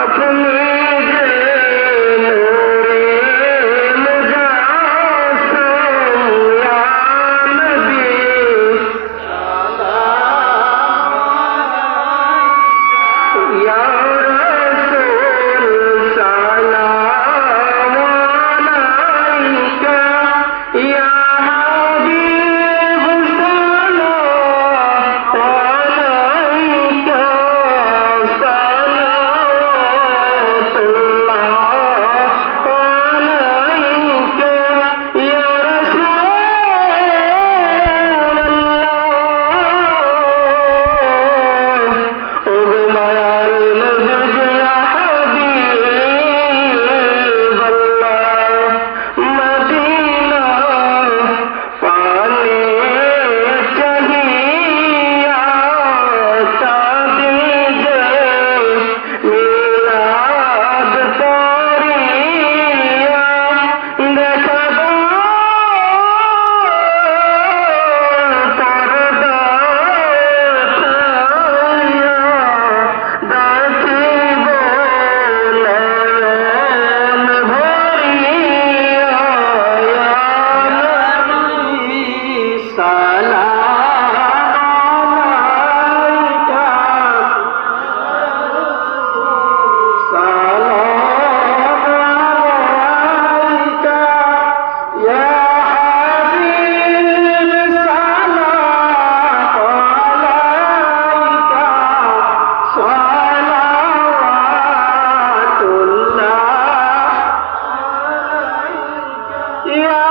Okay. يا